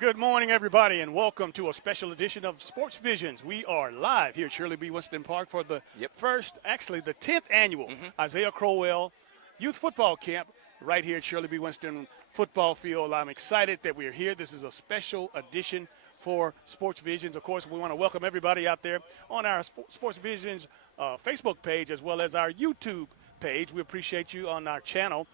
Good morning, everybody, and welcome to a special edition of Sportsvisions. We are live here at Shirley B. Winston Park for the the 10th annual Isaiah Crowell Youth Football Camp right here at Shirley B. Winston Football Field. I'm excited that we're here. This is a special edition for Sportsvisions. Of course, we want to welcome everybody out there on our Sportsvisions Facebook page as well as our YouTube page. We appreciate you on our channel.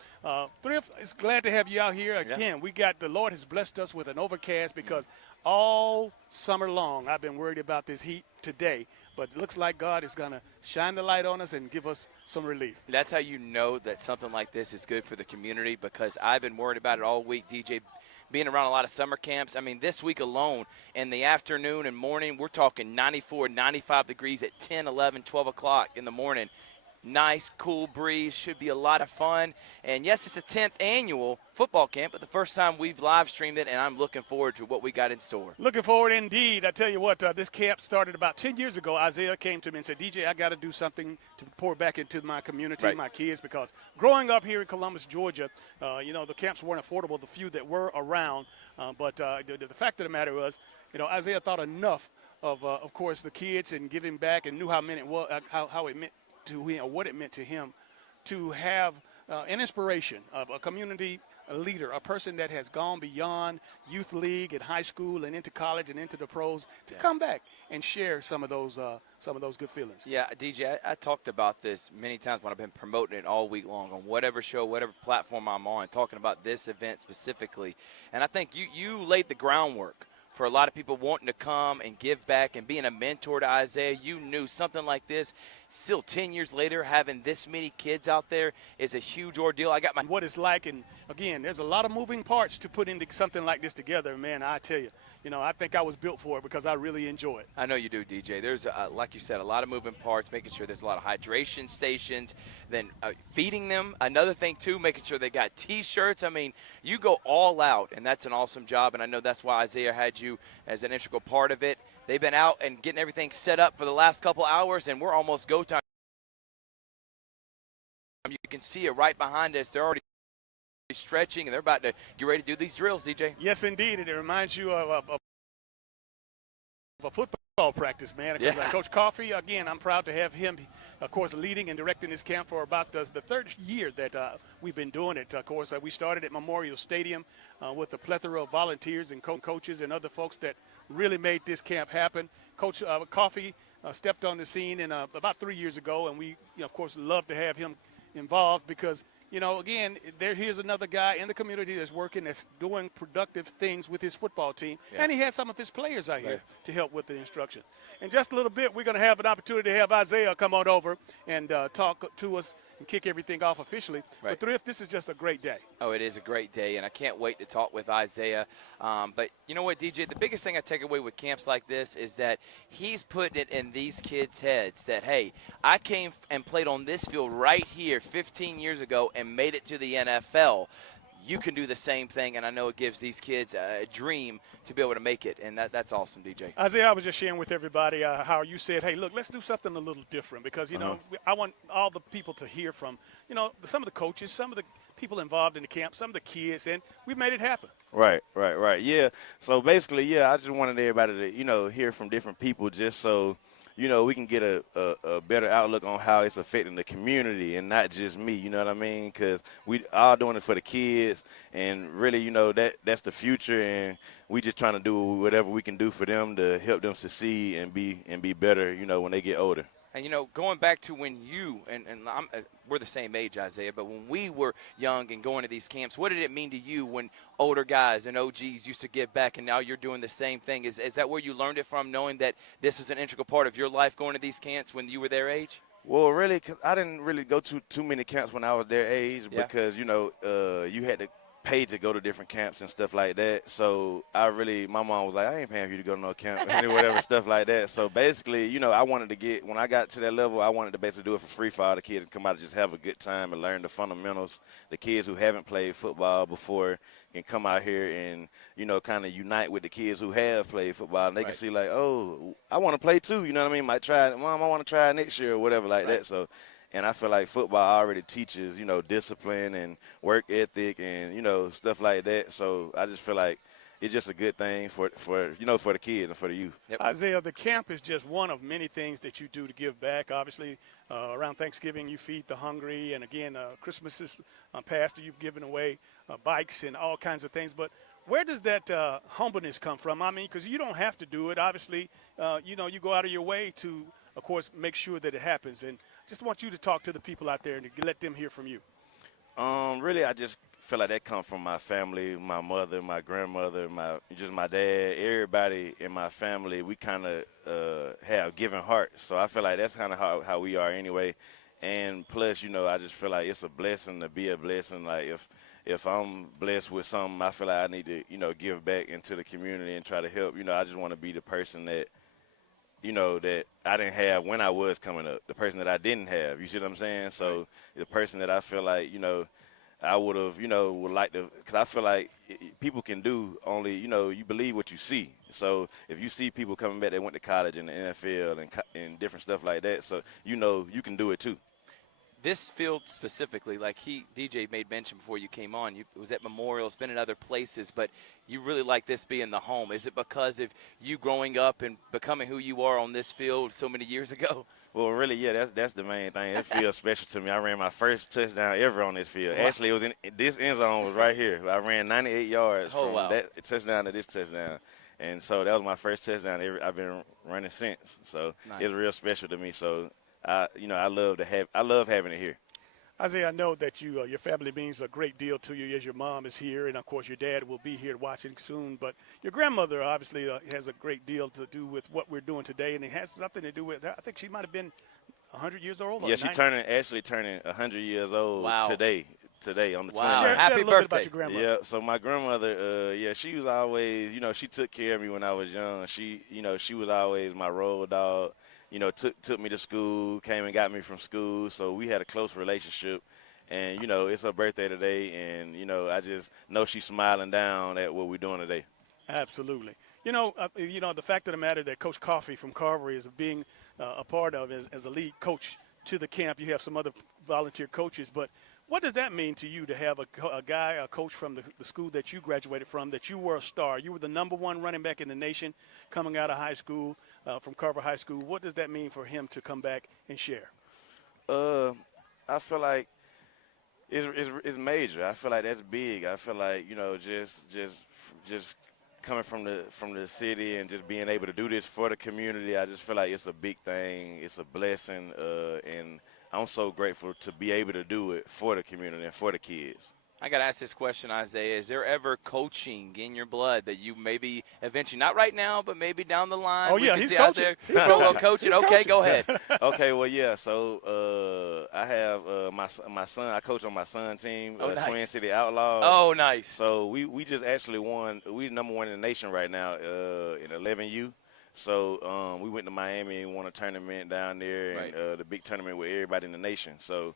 Thrift is glad to have you out here again. The Lord has blessed us with an overcast because all summer long I've been worried about this heat today, but it looks like God is going to shine the light on us and give us some relief. That's how you know that something like this is good for the community, because I've been worried about it all week, DJ, being around a lot of summer camps. I mean, this week alone, in the afternoon and morning, we're talking 94, 95 degrees at 10, 11, 12 o'clock in the morning. Nice, cool breeze, should be a lot of fun. And yes, it's a 10th annual football camp, but the first time we've live streamed it, and I'm looking forward to what we got in store. Looking forward indeed. I tell you what, this camp started about 10 years ago. Isaiah came to me and said, DJ, I got to do something to pour back into my community, my kids, because growing up here in Columbus, Georgia, the camps weren't affordable, the few that were around. But the fact of the matter was, Isaiah thought enough of course, the kids and giving back, and knew how it meant to him, or what it meant to him, to have an inspiration of a community leader, a person that has gone beyond youth league and high school and into college and into the pros, to come back and share some of those good feelings. Yeah, DJ, I talked about this many times when I've been promoting it all week long on whatever show, whatever platform I'm on, talking about this event specifically. And I think you laid the groundwork for a lot of people wanting to come and give back and being a mentor to Isaiah. You knew something like this, still 10 years later, having this many kids out there is a huge ordeal. I got what it's like, and again, there's a lot of moving parts to put into something like this together. Man, I tell you, I think I was built for it because I really enjoy it. I know you do, DJ. There's, like you said, a lot of moving parts, making sure there's a lot of hydration stations, then feeding them. Another thing, too, making sure they got T-shirts. I mean, you go all out, and that's an awesome job, and I know that's why Isaiah had you as an integral part of it. They've been out and getting everything set up for the last couple hours, and we're almost go time. You can see it right behind us. They're already stretching, and they're about to get ready to do these drills, DJ. Yes, indeed, and it reminds you of a football practice, man. Because Coach Coffey, again, I'm proud to have him, of course, leading and directing this camp for about the third year that we've been doing it. Of course, we started at Memorial Stadium with a plethora of volunteers and coaches and other folks that really made this camp happen. Coach Coffey stepped on the scene about 3 years ago, and we, of course, love to have him involved because, again, here's another guy in the community that's working, that's doing productive things with his football team, and he has some of his players out here to help with the instruction. In just a little bit, we're going to have an opportunity to have Isaiah come on over and talk to us and kick everything off officially. But Thrift, this is just a great day. Oh, it is a great day, and I can't wait to talk with Isaiah. But you know what, DJ, the biggest thing I take away with camps like this is that he's putting it in these kids' heads that, hey, I came and played on this field right here 15 years ago and made it to the NFL. You can do the same thing, and I know it gives these kids a dream to be able to make it, and that's awesome, DJ. Isaiah, I was just sharing with everybody how you said, hey, look, let's do something a little different because, I want all the people to hear from, some of the coaches, some of the people involved in the camp, some of the kids, and we made it happen. Right. Yeah, so basically, I just wanted everybody to, hear from different people just so – we can get a better outlook on how it's affecting the community and not just me, you know what I mean? Because we all doing it for the kids, and really, that's the future, and we just trying to do whatever we can do for them to help them succeed and be better, when they get older. And, going back to when you, and we're the same age, Isaiah, but when we were young and going to these camps, what did it mean to you when older guys and OGs used to give back and now you're doing the same thing? Is that where you learned it from, knowing that this was an integral part of your life going to these camps when you were their age? Well, really, 'cause I didn't really go to too many camps when I was their age because, you had to pay to go to different camps and stuff like that. So my mom was like, I ain't paying for you to go to no camp and whatever, stuff like that. So basically, I wanted to when I got to that level, I wanted to basically do it for free for all the kids to come out and just have a good time and learn the fundamentals. The kids who haven't played football before can come out here and, kind of unite with the kids who have played football. And they can see like, oh, I want to play too. You know what I mean? Might try it. Mom, I want to try it next year or whatever like that. So. And I feel like football already teaches, discipline and work ethic and, stuff like that. So I just feel like it's just a good thing for the kids and for the youth. Yep. Isaiah, the camp is just one of many things that you do to give back. Obviously, around Thanksgiving, you feed the hungry. And, again, Christmas is past, you've given away bikes and all kinds of things. But where does that humbleness come from? I mean, because you don't have to do it. Obviously, you go out of your way to, of course, make sure that it happens. And just want you to talk to the people out there and to let them hear from you. Really, I just feel like that comes from my family, my mother, my grandmother, my dad. Everybody in my family, we kind of have giving hearts. So I feel like that's kind of how we are anyway. And plus, I just feel like it's a blessing to be a blessing. Like if I'm blessed with something, I feel like I need to, give back into the community and try to help. I just want to be the person that, that I didn't have when I was coming up, the person that I didn't have. You see what I'm saying? So the person that I feel like, I would have, would like to, because I feel like people can do only, you believe what you see. So if you see people coming back that went to college in the NFL and different stuff like that, so you can do it too. This field specifically, like DJ made mention before you came on, it was at Memorial, it's been in other places, but you really like this being the home. Is it because of you growing up and becoming who you are on this field so many years ago? Well, really, yeah, that's the main thing. It feels special to me. I ran my first touchdown ever on this field. Wow. Actually, it was this end zone was right here. I ran 98 yards from that touchdown to this touchdown. And so that was my first touchdown I've been running since. So It's real special to me. So I love having it here. Isaiah, I know that your family means a great deal to you as your mom is here, and, of course, your dad will be here watching soon. But your grandmother obviously has a great deal to do with what we're doing today, and it has something to do with, I think she might have been 100 years old. Yeah, she's turning 100 years old today on the 20th. Wow. Happy birthday. Bit about your grandmother. Yeah, so my grandmother, she was always, she took care of me when I was young. She was always my road dog. Took me to school, came and got me from school. So we had a close relationship. And, it's her birthday today. And, I just know she's smiling down at what we're doing today. Absolutely. The fact of the matter that Coach Coffey from Carver is being a part of as a lead coach to the camp. You have some other volunteer coaches. But what does that mean to you to have a coach from the school that you graduated from, that you were a star? You were the #1 running back in the nation coming out of high school, from Carver High School. What does that mean for him to come back and share? I feel like it's major. I feel like that's big. I feel like, just coming from the city and just being able to do this for the community, I just feel like it's a big thing. It's a blessing, and I'm so grateful to be able to do it for the community and for the kids. I got to ask this question, Isaiah. Is there ever coaching in your blood that you maybe eventually, not right now, but maybe down the line? Oh, yeah, he's coaching. Out there? He's coaching. Okay, coaching. Go ahead. Okay, well, yeah. So I have my son. I coach on my son's team, nice. Twin City Outlaws. Oh, nice. So we just actually won. We're #1 in the nation right now in 11U. So we went to Miami and won a tournament down there, and the big tournament with everybody in the nation. So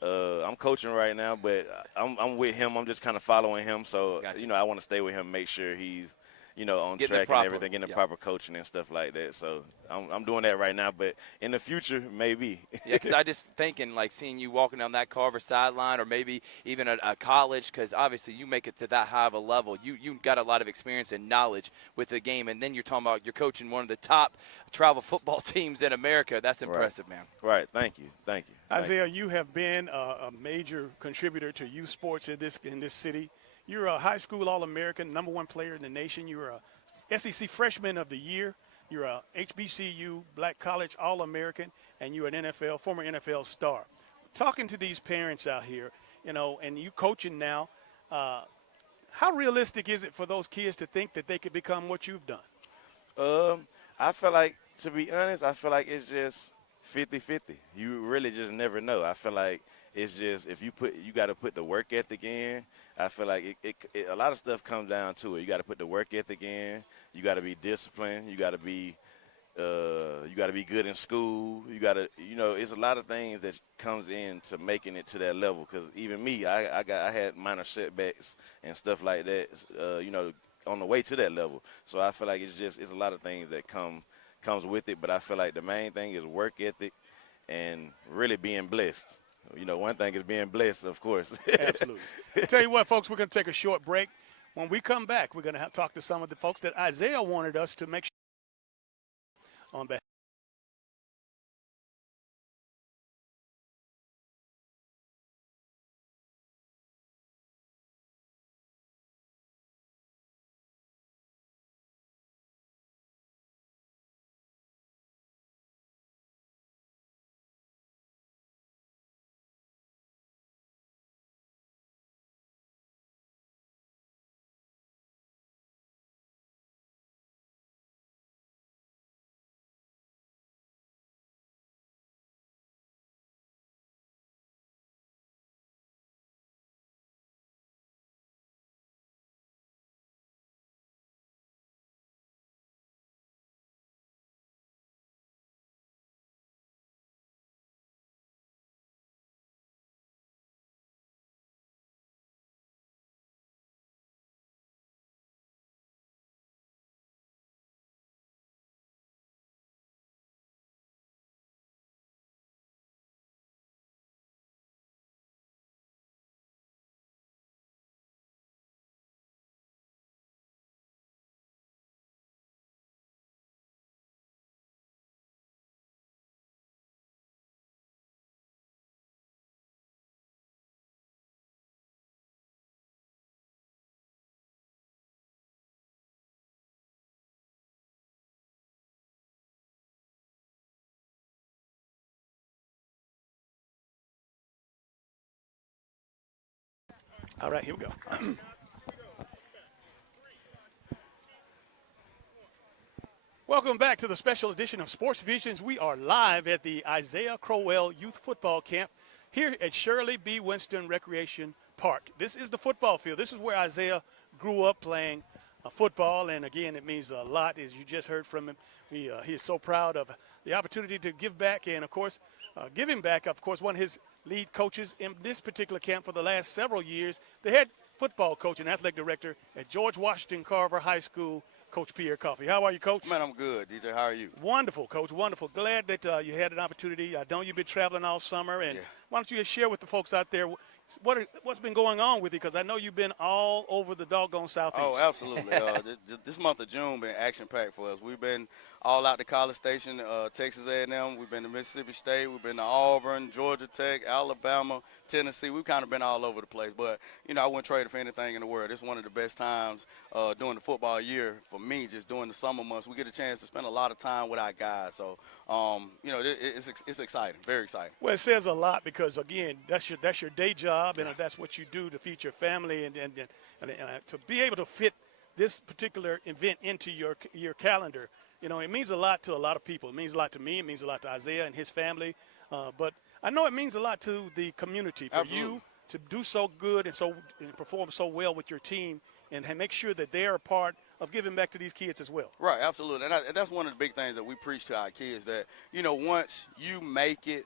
I'm coaching right now, but I'm with him. I'm just kind of following him. So, gotcha. I want to stay with him, make sure he's, on Getting track and everything, getting the proper coaching and stuff like that. So I'm doing that right now, but in the future, maybe. Yeah, because I just thinking, like, seeing you walking down that Carver sideline or maybe even a college, because obviously you make it to that high of a level. You got a lot of experience and knowledge with the game, and then you're talking about you're coaching one of the top travel football teams in America. That's impressive, man. Right. Thank you. Isaiah, you have been a major contributor to youth sports in this city. You're a high school All-American, #1 player in the nation. You're a SEC Freshman of the Year. You're a HBCU Black College All-American, and you're an former NFL star. Talking to these parents out here, and you coaching now, how realistic is it for those kids to think that they could become what you've done? I feel like, to be honest, it's just 50-50. You really just never know. I feel like it's just you got to put the work ethic in. I feel like a lot of stuff comes down to it. You got to put the work ethic in. You got to be disciplined. You got to be good in school. You got to, it's a lot of things that comes into making it to that level. Because even me, I had minor setbacks and stuff like that. On the way to that level. So I feel like it's a lot of things that comes with it. But I feel like the main thing is work ethic and really being blessed. One thing is being blessed, of course. Absolutely. Tell you what, folks, we're going to take a short break. When we come back, we're going to talk to some of the folks that Isaiah wanted us to make sure on behalf. All right, here we go. Welcome back to the special edition of Sports Visions. We are live at the Isaiah Crowell Youth Football Camp here at Shirley B. Winston Recreation Park. This is the football field. This is where Isaiah grew up playing football, and again, it means a lot, as you just heard from him. He is so proud of the opportunity to give back, and of course, giving back, of course, one of his lead coaches in this particular camp for the last several years, the head football coach and athletic director at George Washington Carver High School, Coach Pierre Coffey. How are you, Coach? Man, I'm good, DJ. How are you? Wonderful, Coach. Wonderful. Glad that you had an opportunity. I know you've been traveling all summer, and why don't you just share with the folks out there what's been going on with you? Because I know you've been all over the doggone Southeast. Oh, absolutely. This month of June been action-packed for us. We've been all out to College Station, Texas A&M. We've been to Mississippi State. We've been to Auburn, Georgia Tech, Alabama, Tennessee. We've kind of been all over the place. But, you know, I wouldn't trade it for anything in the world. It's one of the best times during the football year for me, just during the summer months. We get a chance to spend a lot of time with our guys. So, you know, it's exciting, very exciting. Well, it says a lot because, again, that's your day job, and that's what you do to feed your family, and to be able to fit this particular event into your calendar, you know, it means a lot to a lot of people. It means a lot to me. It means a lot to Isaiah and his family. But I know it means a lot to the community. For Absolutely. You to do so good and perform so well with your team and make sure that they are a part of giving back to these kids as well. Right, absolutely. And that's one of the big things that we preach to our kids, that, you know, once you make it,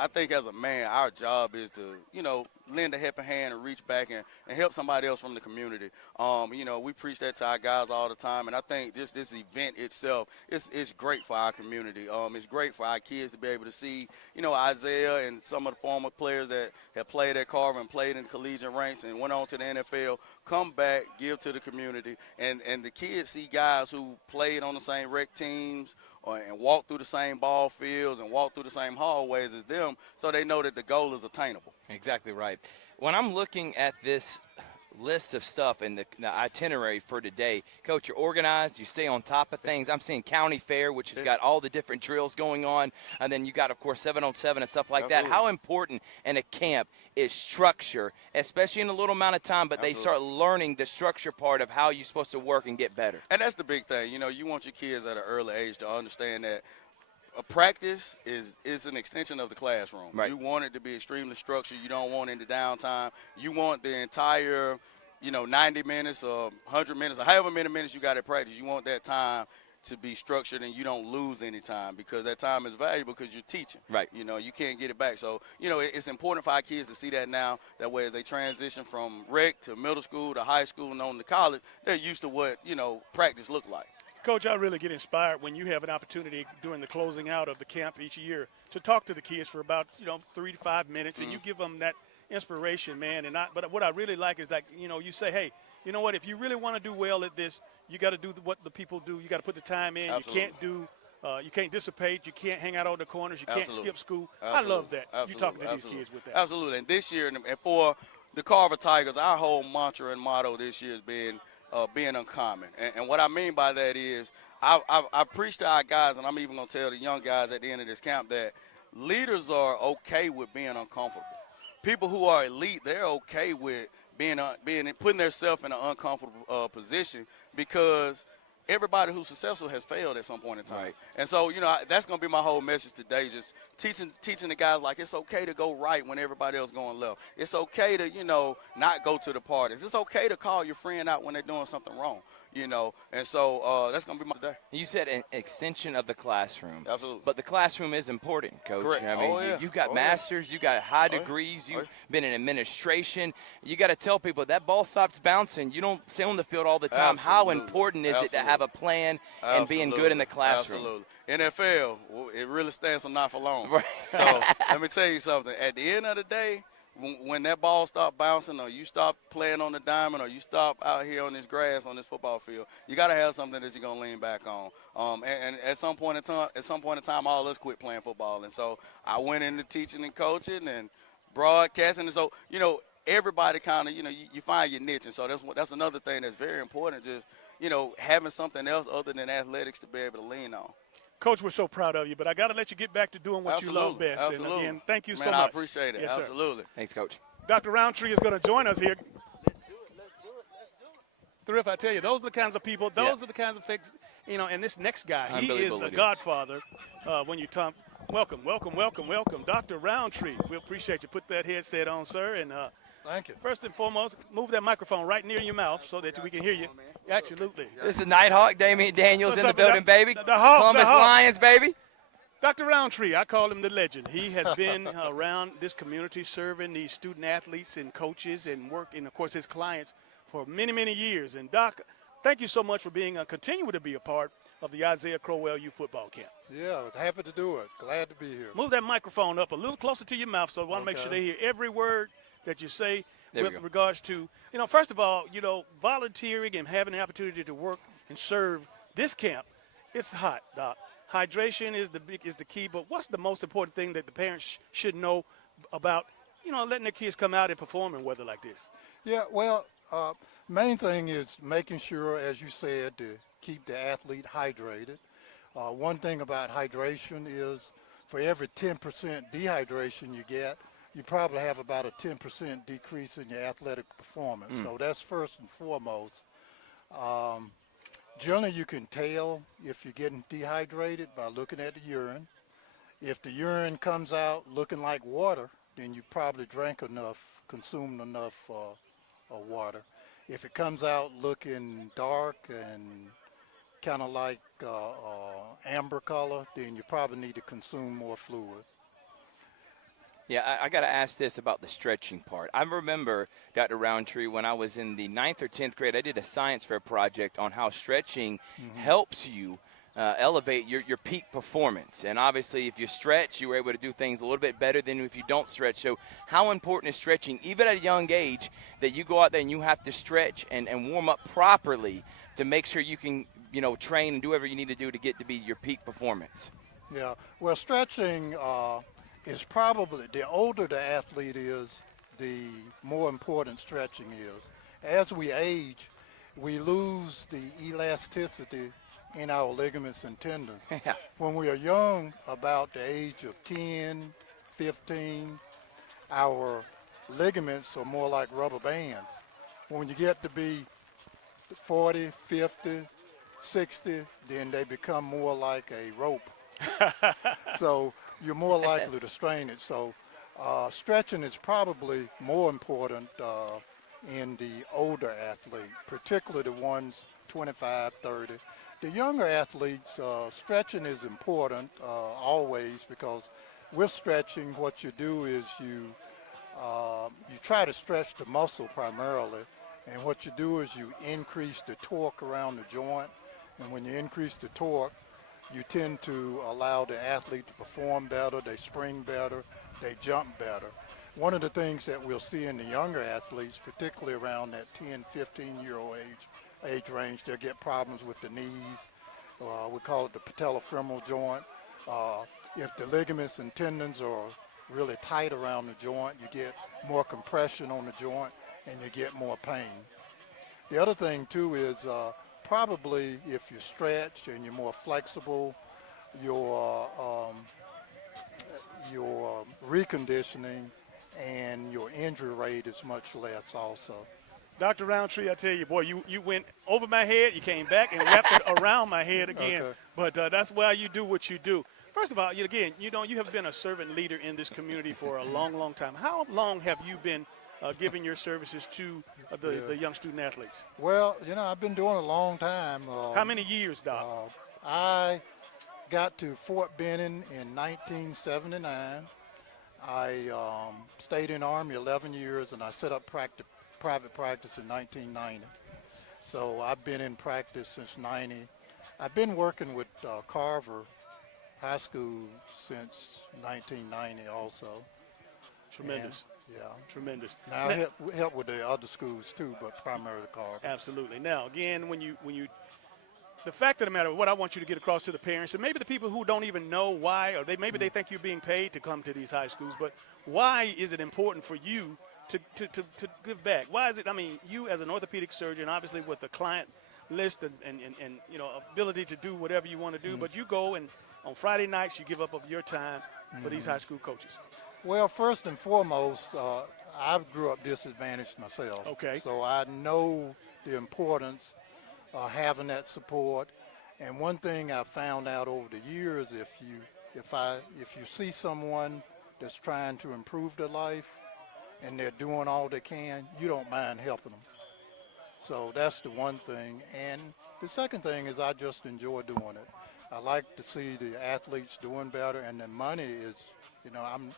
I think as a man, our job is to, you know, lend a helping hand and reach back and help somebody else from the community. You know, we preach that to our guys all the time, and I think just this event itself, it's great for our community. It's great for our kids to be able to see, you know, Isaiah and some of the former players that have played at Carver and played in the collegiate ranks and went on to the NFL, come back, give to the community, and the kids see guys who played on the same rec teams and walk through the same ball fields and walk through the same hallways as them, so they know that the goal is attainable. Exactly right. When I'm looking at this list of stuff and the itinerary for today, Coach, you're organized, you stay on top of things. I'm seeing County Fair, which has got all the different drills going on, and then you got, of course, 7-on-7 and stuff like Absolutely. that. How important in a camp is structure, especially in a little amount of time, but Absolutely. they start learning the structure part of how you're supposed to work and get better. And that's the big thing. You know, you want your kids at an early age to understand that a practice is an extension of the classroom. Right. You want it to be extremely structured. You don't want any downtime. You want the entire, you know, 90 minutes or 100 minutes or however many minutes you got at practice, you want that time to be structured and you don't lose any time, because that time is valuable because you're teaching. Right. You know, you can't get it back. So, you know, it's important for our kids to see that now. That way as they transition from rec to middle school to high school and on to college, they're used to what, you know, practice look like. Coach, I really get inspired when you have an opportunity during the closing out of the camp each year to talk to the kids for about, 3 to 5 minutes, and you give them that inspiration, man. But what I really like is that, you say, hey, you know what, if you really want to do well at this, you got to do what the people do. You got to put the time in. Absolutely. You can't dissipate. You can't hang out on the corners. You can't Absolutely. skip school. Absolutely. I love that. Absolutely. You talking to Absolutely. these kids with that. Absolutely. And this year, and for the Carver Tigers, our whole mantra and motto this year has been being uncommon. And what I mean by that is I preach to our guys, and I'm even going to tell the young guys at the end of this camp that leaders are okay with being uncomfortable. People who are elite, they're okay with putting themselves in an uncomfortable position, because everybody who's successful has failed at some point in time. Right. And so, that's going to be my whole message today, just teaching the guys, like, it's okay to go right when everybody else going left. It's okay to, not go to the parties. It's okay to call your friend out when they're doing something wrong, And so that's going to be my day. You said an extension of the classroom. Absolutely. But the classroom is important, Coach. Correct. I mean, Oh, yeah. you've got Oh, masters, you got high yeah. degrees, Oh, you've yeah. been in administration. You got to tell people that ball stops bouncing. You don't stay on the field all the time. How Absolutely. important is it to have a plan and being good in the classroom? Absolutely. NFL, it really stands for not for long. Right. So let me tell you something. At the end of the day, when that ball stop bouncing, or you stop playing on the diamond, or you stop out here on this grass on this football field, you got to have something that you're gonna lean back on. And at some point in time, all of us quit playing football, and so I went into teaching and coaching and broadcasting, and so everybody kind of you find your niche, and so that's another thing that's very important. Just having something else other than athletics to be able to lean on. Coach, we're so proud of you, but I got to let you get back to doing what you love best. Absolutely. And again, thank you so Man, much. I appreciate it. Yes, sir. Absolutely. Thanks, Coach. Dr. Roundtree is going to join us here. Thrift, I tell you, those are the kinds of people, those are the kinds of things, and this next guy, he is a godfather when you talk. Welcome, Dr. Roundtree. We appreciate you. Put that headset on, sir, and thank you. First and foremost, move that microphone right near your mouth so that we can hear you. Absolutely. This is Nighthawk, Damian Daniels What's in the up, building, baby. the Hawk, Columbus the Hawk. Lions, baby. Dr. Roundtree, I call him the legend. He has been around this community serving these student athletes and coaches and of course, his clients for many, many years. And, Doc, thank you so much for continuing to be a part of the Isaiah Crowell Youth Football Camp. Yeah, happy to do it. Glad to be here. Move that microphone up a little closer to your mouth so I want to make sure they hear every word that you say with regards to, first of all, volunteering and having the opportunity to work and serve this camp. It's hot, Doc. Hydration is the key, but what's the most important thing that the parents should know about, letting their kids come out and perform in weather like this? Yeah, well, main thing is making sure, as you said, to keep the athlete hydrated. One thing about hydration is for every 10% dehydration you get, you probably have about a 10% decrease in your athletic performance. So that's first and foremost. Generally, you can tell if you're getting dehydrated by looking at the urine. If the urine comes out looking like water, then you probably drank enough, consumed enough water. If it comes out looking dark and kind of like amber color, then you probably need to consume more fluid. Yeah, I got to ask this about the stretching part. I remember, Dr. Roundtree, when I was in the 9th or 10th grade, I did a science fair project on how stretching helps you elevate your peak performance. And obviously, if you stretch, you were able to do things a little bit better than if you don't stretch. So how important is stretching, even at a young age, that you go out there and you have to stretch and warm up properly to make sure you can, train and do whatever you need to do to get to be your peak performance? Yeah, well, stretching is probably, the older the athlete is, the more important stretching is. As we age, we lose the elasticity in our ligaments and tendons. Yeah. When we are young, about the age of 10, 15, our ligaments are more like rubber bands. When you get to be 40, 50, 60, then they become more like a rope. So you're more likely to strain it. So stretching is probably more important in the older athlete, particularly the ones 25, 30. The younger athletes, stretching is important always, because with stretching, what you do is you try to stretch the muscle primarily, and what you do is you increase the torque around the joint, and when you increase the torque, you tend to allow the athlete to perform better, they spring better, they jump better. one of the things that we'll see in the younger athletes, particularly around that 10, 15-year-old age range, they'll get problems with the knees. We call it the patellofemoral joint. If the ligaments and tendons are really tight around the joint, you get more compression on the joint and you get more pain. The other thing too is probably if you stretch and you're more flexible, your reconditioning and your injury rate is much less also. Dr. Roundtree, I tell you, boy, you went over my head, you came back and wrapped it around my head again. Okay. But that's why you do what you do. First of all, again, you have been a servant leader in this community for a long, long time. How long have you been giving your services to the young student athletes? Well, I've been doing it a long time. How many years, Doc? I got to Fort Benning in 1979. I stayed in Army 11 years, and I set up private practice in 1990. So I've been in practice since 90. I've been working with Carver High School since 1990 also. Tremendous. And, yeah. Tremendous. Now I help with the other schools too, but primarily Carver. Absolutely. Now, again, the fact of the matter, what I want you to get across to the parents, and maybe the people who don't even know why, or maybe they think you're being paid to come to these high schools, but why is it important for you to give back? Why is it, you as an orthopedic surgeon, obviously with the client list and ability to do whatever you want to do, but you go and on Friday nights you give up of your time for these high school coaches. Well, first and foremost, I grew up disadvantaged myself. Okay. So I know the importance of having that support. And one thing I found out over the years, if you see someone that's trying to improve their life and they're doing all they can, you don't mind helping them. So that's the one thing. And the second thing is I just enjoy doing it. I like to see the athletes doing better, and the money is, I'm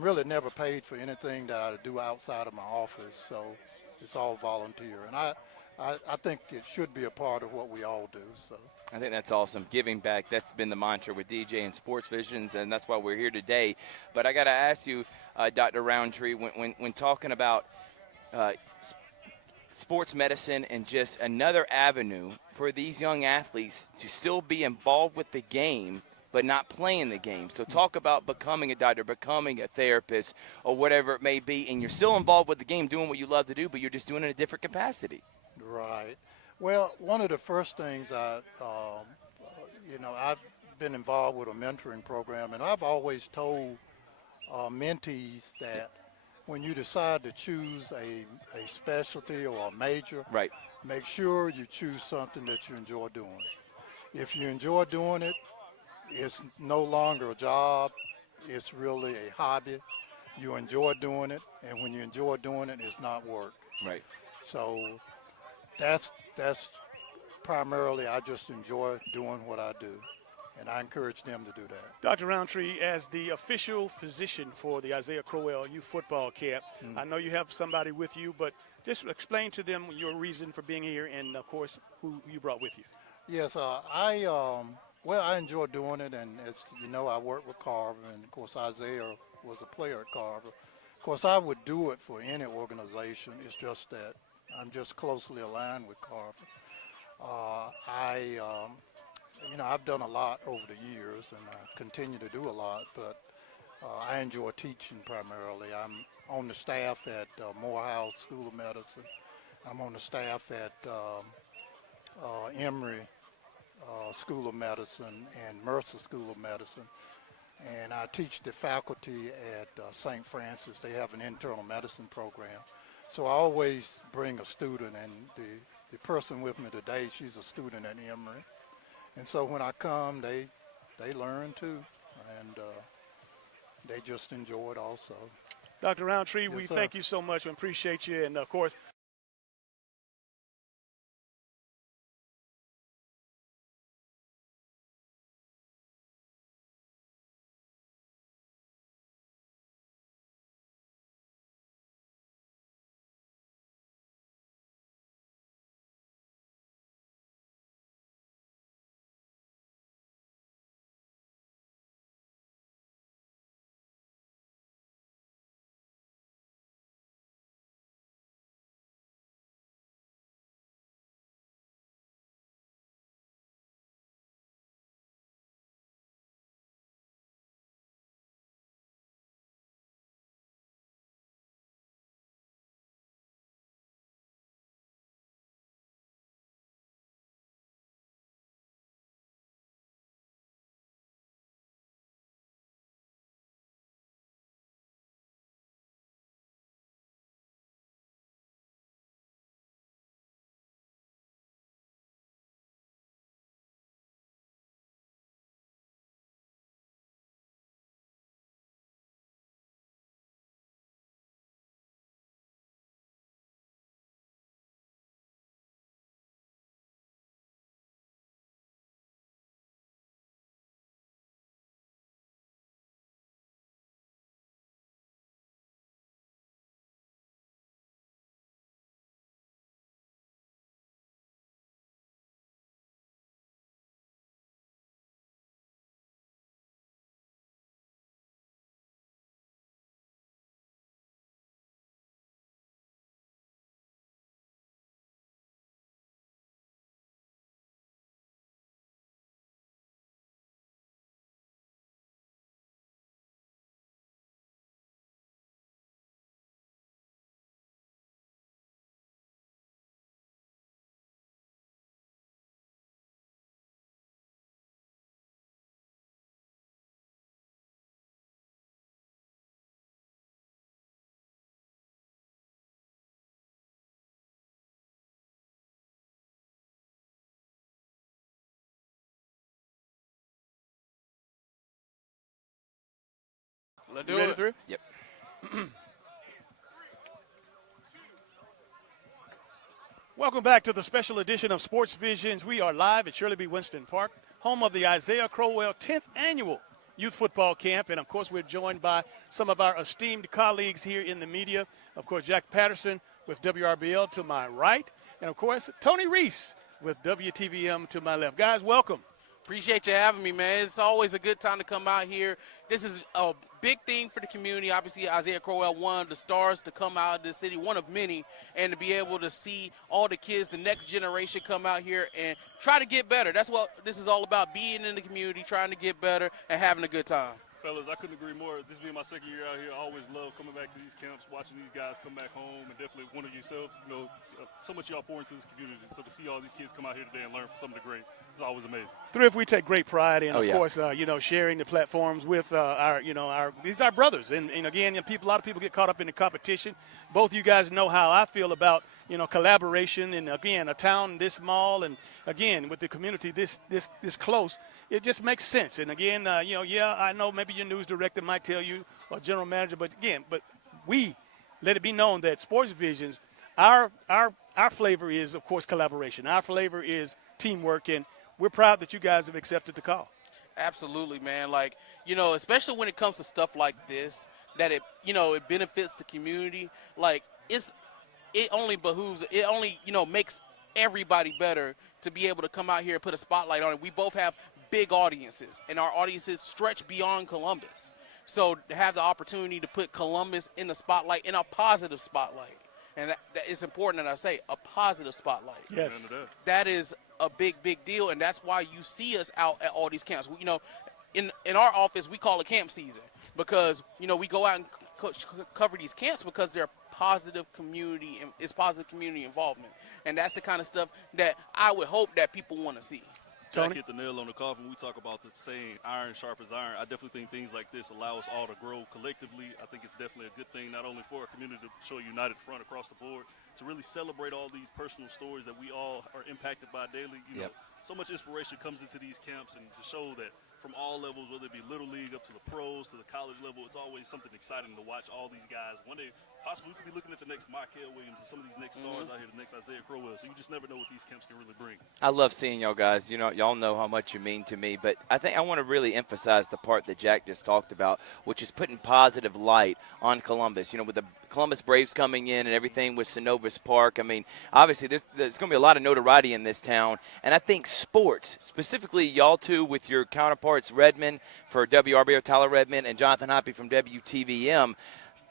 really never paid for anything that I do outside of my office, so it's all volunteer. And I think it should be a part of what we all do. So I think that's awesome. Giving back, that's been the mantra with DJ and Sportsvisions, and that's why we're here today. But I got to ask you, Dr. Roundtree, when talking about sports medicine and just another avenue for these young athletes to still be involved with the game but not playing the game. So talk about becoming a doctor, becoming a therapist, or whatever it may be, and you're still involved with the game, doing what you love to do, but you're just doing it in a different capacity. Right. Well, one of the first things I've been involved with a mentoring program, and I've always told mentees that when you decide to choose a specialty or a major, right, make sure you choose something that you enjoy doing. If you enjoy doing it, it's no longer a job. It's really a hobby. You enjoy doing it, and when you enjoy doing it, it's not work. Right. So that's primarily, I just enjoy doing what I do, and I encourage them to do that. Dr. Roundtree, as the official physician for the Isaiah Crowell Youth Football Camp, I know you have somebody with you, but just explain to them your reason for being here and, of course, who you brought with you. Yes, I enjoy doing it, and I work with Carver, and of course Isaiah was a player at Carver. Of course, I would do it for any organization. It's just that I'm just closely aligned with Carver. I've done a lot over the years, and I continue to do a lot, but I enjoy teaching primarily. I'm on the staff at Morehouse School of Medicine. I'm on the staff at Emory School of Medicine and Mercer School of Medicine. And I teach the faculty at St. Francis. They have an internal medicine program. So I always bring a student, and the person with me today, she's a student at Emory. And so when I come, they learn too, and they just enjoy it also. Dr. Roundtree, Yes, we sir. thank you so much. We appreciate you. And, of course, Let's You do ready, it. Thrift? Yep. Welcome back to the special edition of Sports Visions. We are live at Shirley B. Winston Park, home of the Isaiah Crowell 10th Annual Youth Football Camp. And, of course, we're joined by some of our esteemed colleagues here in the media. Of course, Jack Patterson with WRBL to my right. And, of course, Tony Reese with WTVM to my left. Guys, welcome. Appreciate you having me, man. It's always a good time to come out here. This is a big thing for the community. Obviously, Isaiah Crowell, one of the stars to come out of the city, one of many, and to be able to see all the kids, the next generation come out here and try to get better. That's what this is all about, being in the community, trying to get better, and having a good time. Fellas, I couldn't agree more. This being my second year out here, I always love coming back to these camps, watching these guys come back home, and definitely one of yourself, so much y'all pour into this community. So to see all these kids come out here today and learn from some of the greats is always amazing. Thrift, we take great pride in, Oh, of yeah. course, sharing the platforms with these are our brothers. And again, a lot of people get caught up in the competition. Both of you guys know how I feel about, collaboration. And again, a town this small and again, with the community this close, it just makes sense. And again, I know maybe your news director might tell you or general manager, but we let it be known that Sports Visions, our flavor is, of course, collaboration. Our flavor is teamwork, and we're proud that you guys have accepted the call. Absolutely, man. Like, especially when it comes to stuff like this, that it benefits the community. Like, it only makes everybody better to be able to come out here and put a spotlight on it. We both have big audiences, and our audiences stretch beyond Columbus. So to have the opportunity to put Columbus in the spotlight, in a positive spotlight, and that is important that I say, a positive spotlight. Yes. That is a big deal, and that's why you see us out at all these camps. In our office, we call it camp season because, we go out and cover these camps because they're positive community, and it's positive community involvement. And that's the kind of stuff that I would hope that people want to see. Jack hit the nail on the coffin. We talk about the saying, iron sharpens iron. I definitely think things like this allow us all to grow collectively. I think it's definitely a good thing, not only for our community to show a united front across the board, to really celebrate all these personal stories that we all are impacted by daily. So much inspiration comes into these camps, and to show that from all levels, whether it be little league up to the pros to the college level, it's always something exciting to watch all these guys. One day, possibly we could be looking at the next Michael Williams and some of these next stars out here, the next Isaiah Crowell. So you just never know what these camps can really bring. I love seeing y'all guys. Y'all know how much you mean to me, but I think I want to really emphasize the part that Jack just talked about, which is putting positive light on Columbus. With the Columbus Braves coming in and everything with Synovus Park, I mean, obviously there's going to be a lot of notoriety in this town, and I think sports, specifically y'all two with your counterparts, Redmond for WRBO, Tyler Redmond, and Jonathan Hoppy from WTVM,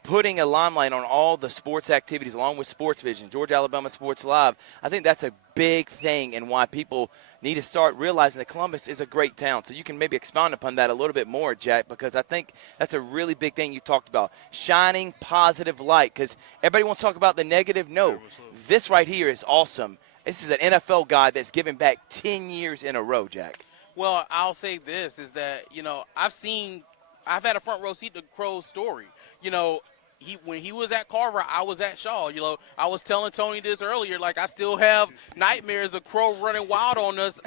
putting a limelight on all the sports activities along with Sports Vision, Georgia Alabama Sports Live. I think that's a big thing and why people need to start realizing that Columbus is a great town. So you can maybe expound upon that a little bit more, Jack, because I think that's a really big thing you talked about, shining positive light, because everybody wants to talk about the negative. No, this right here is awesome. This is an NFL guy that's giving back 10 years in a row, Jack. Well, I'll say this is that, I've had a front row seat to Crow's story. When he was at Carver, I was at Shaw. I was telling Tony this earlier. Like, I still have nightmares of Crow running wild on us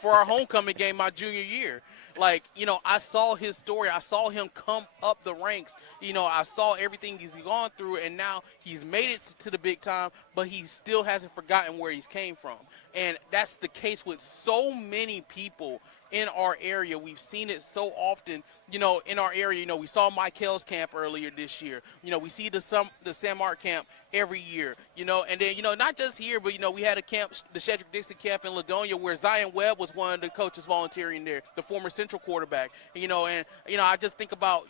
for our homecoming game my junior year. Like, I saw his story. I saw him come up the ranks. I saw everything he's gone through, and now he's made it to the big time, but he still hasn't forgotten where he's came from. And that's the case with so many people in our area. We've seen it so often, in our area. We saw Michael's camp earlier this year. We see the San Mark camp every year, and then, not just here, but, we had a camp, the Shedrick Dixon camp in Ladonia, where Zion Webb was one of the coaches volunteering there, the former Central quarterback, I just think about,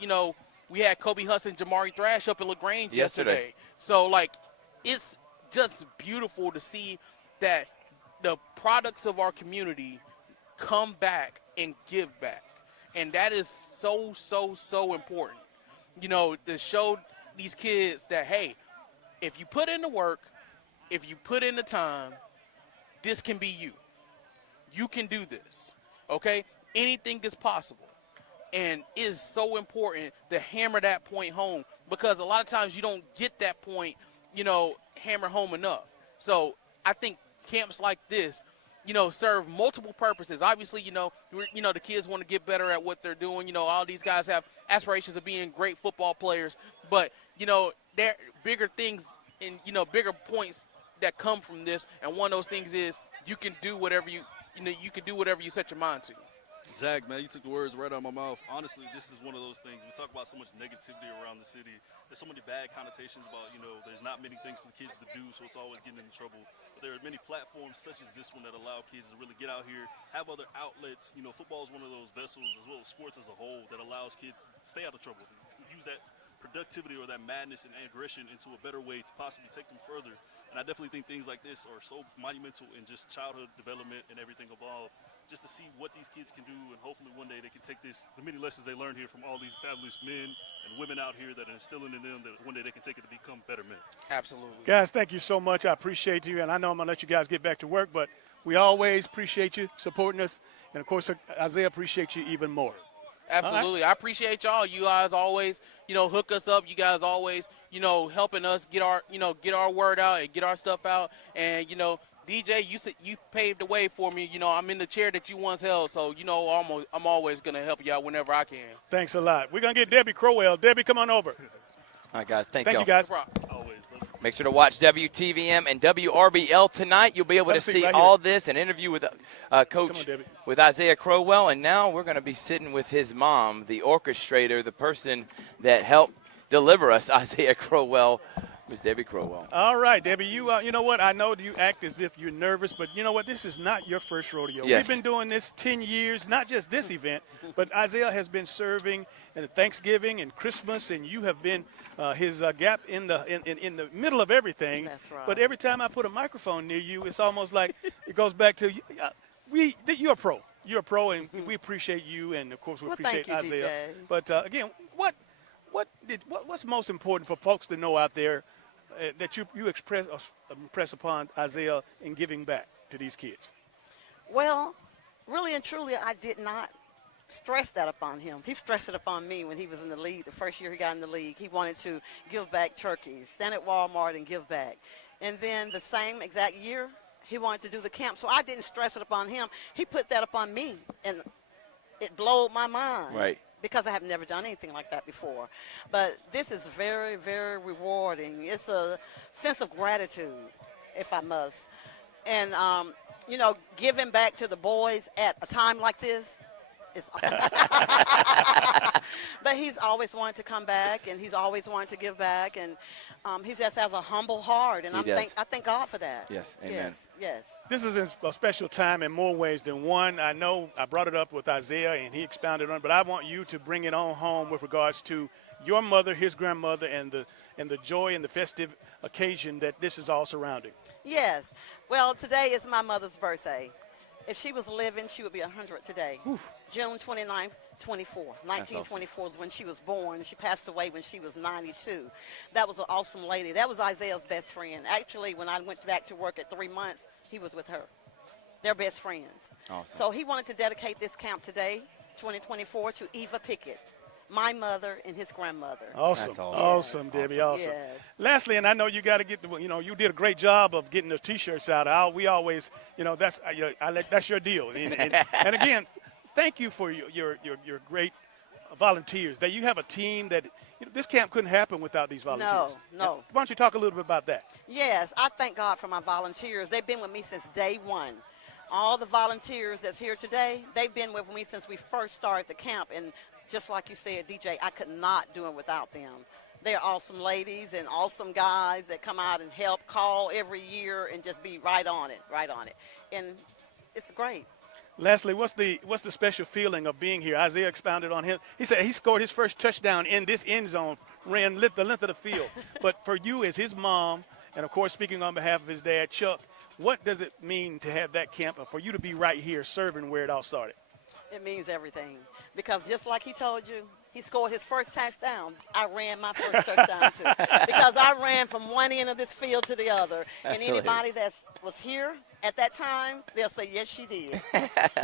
we had Kobe Husson, Jamari Thrash up in LaGrange yesterday. So, it's just beautiful to see that the products of our community come back and give back. And that is so, so, so important, to show these kids that, hey, if you put in the work, if you put in the time, this can be you. You can do this, okay? Anything is possible. And it is so important to hammer that point home, because a lot of times you don't get that point, hammer home enough. So I think camps like this, serve multiple purposes. Obviously, the kids want to get better at what they're doing. All these guys have aspirations of being great football players, but there are bigger things and bigger points that come from this. And one of those things is you can do whatever you can do whatever you set your mind to. Jack, man, you took the words right out of my mouth. Honestly, this is one of those things. We talk about so much negativity around the city. There's so many bad connotations about, there's not many things for the kids to do, so it's always getting into trouble. But there are many platforms such as this one that allow kids to really get out here, have other outlets. Football is one of those vessels, as well as sports as a whole, that allows kids to stay out of trouble. Use that productivity or that madness and aggression into a better way to possibly take them further. And I definitely think things like this are so monumental in just childhood development and everything involved, just to see what these kids can do, and hopefully one day they can take the many lessons they learned here from all these fabulous men and women out here that are instilling in them, that one day they can take it to become better men. Absolutely. Guys, thank you so much. I appreciate you, and I know I'm going to let you guys get back to work, but we always appreciate you supporting us, and, of course, Isaiah appreciates you even more. Absolutely. I appreciate y'all. You guys always, hook us up. You guys always, helping us get our word out and get our stuff out. And, DJ, you paved the way for me. I'm in the chair that you once held, so I'm always gonna help you out whenever I can. Thanks a lot. We're gonna get Debbie Crowell. Debbie, come on over. All right, guys. Thank you, y'all. guys. Always, brother. Make sure to watch WTVM and WRBL tonight. You'll be able to see right all this, an interview with Coach, Debbie. with Isaiah Crowell. And now we're going to be sitting with his mom, the orchestrator, the person that helped deliver us Isaiah Crowell, Miss Debbie Crowell. All right, Debbie, you know what? I know you act as if you're nervous, but you know what? This is not your first rodeo. Yes. We've been doing this 10 years, not just this event, but Isaiah has been serving in Thanksgiving and Christmas, and you have been his gap in the middle of everything. That's right. But every time I put a microphone near you, it's almost like it goes back to you're a pro. You're a pro, and we appreciate you, and of course we appreciate thank you, Isaiah. DJ. But again, what's most important for folks to know out there that you impress upon Isaiah in giving back to these kids? Well, really and truly, I did not stress that upon him. He stressed it upon me when he was in the league. The first year he got in the league, he wanted to give back turkeys, stand at Walmart and give back. And then the same exact year, he wanted to do the camp. So I didn't stress it upon him. He put that upon me, and it blowed my mind. Right. Because I have never done anything like that before. But this is very, very rewarding. It's a sense of gratitude, if I must. And, giving back to the boys at a time like this is but he's always wanted to come back, and he's always wanted to give back, and he just has a humble heart, and I thank God for that. Yes, amen. Yes. This is a special time in more ways than one. I know I brought it up with Isaiah, and he expounded on it, but I want you to bring it on home with regards to your mother, his grandmother, and the joy and the festive occasion that this is all surrounding. Yes. Well, today is my mother's birthday. If she was living, she would be 100 today. Oof. June 29th, 1924 is when she was born. She passed away when she was 92. That was an awesome lady. That was Isaiah's best friend. Actually, when I went back to work at 3 months, he was with her. They're best friends. Awesome. So he wanted to dedicate this camp today, 2024, to Eva Pickett, my mother and his grandmother. Awesome. That's awesome. Awesome, Debbie. Awesome. Yes. Lastly, and I know you got to get, you did a great job of getting the T-shirts out. We always, that's your deal. And again, thank you for your great volunteers. That you have a team that this camp couldn't happen without these volunteers. No. Why don't you talk a little bit about that? Yes, I thank God for my volunteers. They've been with me since day one. All the volunteers that's here today, they've been with me since we first started the camp. And just like you said, DJ, I could not do it without them. They're awesome ladies and awesome guys that come out and help, call every year, and just be right on it. And it's great. Lastly, what's the special feeling of being here? Isaiah expounded on him. He said he scored his first touchdown in this end zone, ran the length of the field. But for you as his mom, and of course speaking on behalf of his dad, Chuck, what does it mean to have that camp and for you to be right here serving where it all started? It means everything. Because just like he told you, he scored his first touchdown. I ran my first touchdown too. Because I ran from one end of this field to the other. And anybody that was here at that time, they'll say, yes, she did.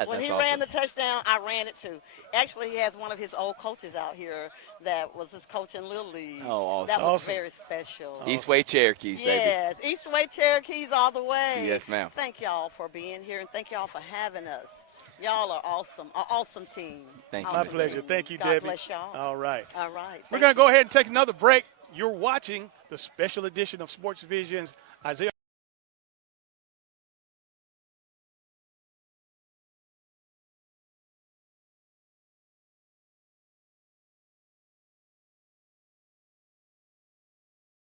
When he ran the touchdown, I ran it too. Actually, he has one of his old coaches out here that was his coach in Little League. Oh, awesome. That was very special. Eastway Cherokees, baby. Yes, Eastway Cherokees all the way. Yes, ma'am. Thank y'all for being here, and thank y'all for having us. Y'all are awesome, an awesome team. Thank you. My pleasure. Thank you, Debbie. God bless y'all. All right. All right. We're going to go ahead and take another break. You're watching the special edition of Sports Visions. Isaiah